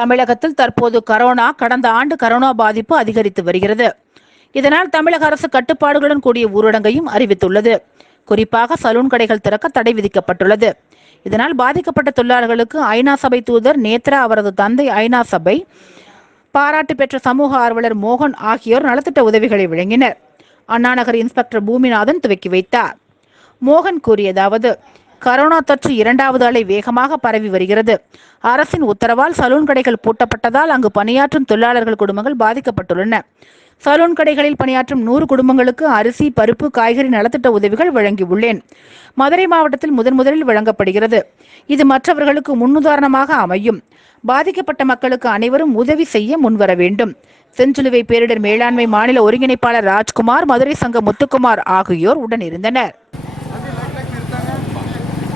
தமிழகத்தில் தற்போது கரோனா கடந்த ஆண்டு கரோனா பாதிப்பு அதிகரித்து வருகிறது. இதனால் தமிழக அரசு கட்டுப்பாடுகளுடன் கூடிய ஊரடங்கையும் அறிவித்துள்ளது. குறிப்பாக சலூன் கடைகள் திறக்க தடை விதிக்கப்பட்டுள்ளது. இதனால் பாதிக்கப்பட்ட தொழிலாளர்களுக்கு ஐநா சபை தூதர் நேத்ரா அவரது தந்தை ஐநா சபை பாராட்டு பெற்ற சமூக ஆர்வலர் மோகன் ஆகியோர் நலத்திட்ட உதவிகளை வழங்கினர். அண்ணாநகர் இன்ஸ்பெக்டர் பூமிநாதன் துவக்கி வைத்தார். மோகன் கூறியதாவது கரோனா தொற்று இரண்டாவது அலை வேகமாக பரவி வருகிறது. அரசின் உத்தரவால் சலூன் கடைகள் பூட்டப்பட்டதால் அங்கு பணியாற்றும் தொழிலாளர்கள் குடும்பங்கள் பாதிக்கப்பட்டுள்ளன. சலூன் கடைகளில் பணியாற்றும் நூறு குடும்பங்களுக்கு அரிசி பருப்பு காய்கறி நலத்திட்ட உதவிகள் வழங்கியுள்ளேன். மதுரை மாவட்டத்தில் முதன் முதலில் வழங்கப்படுகிறது. இது மற்றவர்களுக்கு முன்னுதாரணமாக அமையும். பாதிக்கப்பட்ட மக்களுக்கு அனைவரும் உதவி செய்ய முன்வர வேண்டும். செஞ்சிலுவை பேரிடர் மேலாண்மை மாநில ஒருங்கிணைப்பாளர் ராஜ்குமார் மதுரை சங்க முத்துக்குமார் ஆகியோர் உடனிருந்தனர்.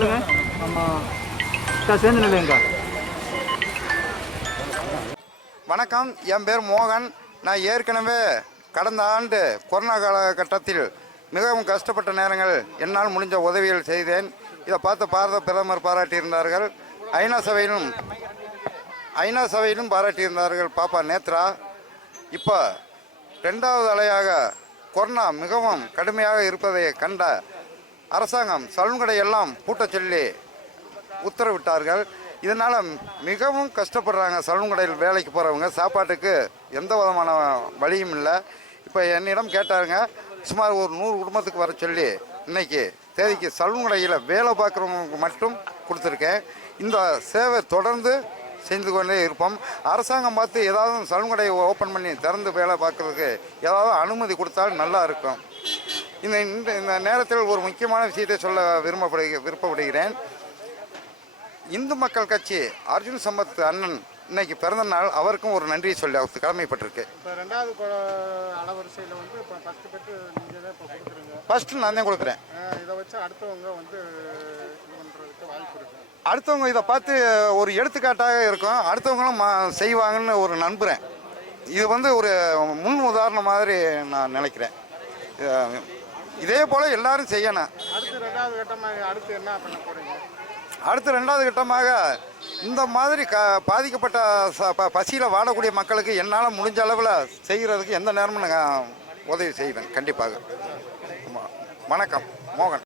சொல்லுங்க. அக்கா சேர்ந்து நில்லுங்கக்கா வணக்கம். என் பேர் மோகன். நான் ஏற்கனவே கடந்த ஆண்டு கொரோனா காலகட்டத்தில் மிகவும் கஷ்டப்பட்ட நேரங்கள் என்னால் முடிஞ்ச உதவிகள் செய்தேன். இதை பார்த்து பாரத பிரதமர் பாராட்டியிருந்தார்கள். ஐநா சபையிலும் ஐநா சபையிலும் பாராட்டியிருந்தார்கள் பாப்பா நேத்ரா. இப்போ ரெண்டாவது அலையாக கொரோனா மிகவும் கடுமையாக இருப்பதை கண்ட அரசாங்கம் சலுன்கடை எல்லாம் பூட்ட சொல்லி உத்தரவிட்டார்கள். இதனால் மிகவும் கஷ்டப்படுறாங்க சலூன் கடையில் வேலைக்கு போகிறவங்க சாப்பாட்டுக்கு எந்த விதமான வழியும் இல்லை. இப்போ என்னிடம் கேட்டாருங்க சுமார் ஒரு நூறு குடும்பத்துக்கு வர சொல்லி இன்னைக்கு தேதிக்கு சலூன் கடையில் வேலை பார்க்குறவங்களுக்கு மட்டும் கொடுத்துருக்கேன். இந்த சேவை தொடர்ந்து செஞ்சு கொண்டே இருப்போம். அரசாங்கம் பார்த்து ஏதாவது சலூன் கடையை ஓப்பன் பண்ணி திறந்து வேலை பார்க்குறதுக்கு ஏதாவது அனுமதி கொடுத்தால் நல்லா இருக்கும். இந்த இந்த இந்த நேரத்தில் ஒரு முக்கியமான விஷயத்தை சொல்ல விரும்பப்படு விருப்பப்படுகிறேன். இந்து மக்கள் கட்சி அர்ஜுன் சம்பத் அண்ணன் இன்னைக்கு பிறந்த நாள். அவருக்கும் ஒரு நன்றியை சொல்லி அவருக்கு கடமைப்பட்டிருக்கு. ஃபர்ஸ்ட் நான் தான் கொடுக்குறேன். அடுத்தவங்க வந்து இது பார்த்து ஒரு எடுத்துக்காட்டாக இருக்கும். அடுத்தவங்களும் செய்வாங்கன்னு ஒரு நம்புகிறேன் இது வந்து ஒரு முன் உதாரணம் மாதிரி நான் நினைக்கிறேன். இதே போல் எல்லாரும் செய்யணும். அடுத்து ரெண்டாவது கட்டமாக அடுத்து என்ன பண்ண போகிறீங்க அடுத்து ரெண்டாவது கட்டமாக இந்த மாதிரி க பாதிக்கப்பட்ட ச ப பசியில் வாடக்கூடிய மக்களுக்கு என்னால் முடிஞ்ச அளவில் செய்கிறதுக்கு எந்த நேரமும் நான் உதவி செய்வேன். கண்டிப்பாக. வணக்கம். மோகன்.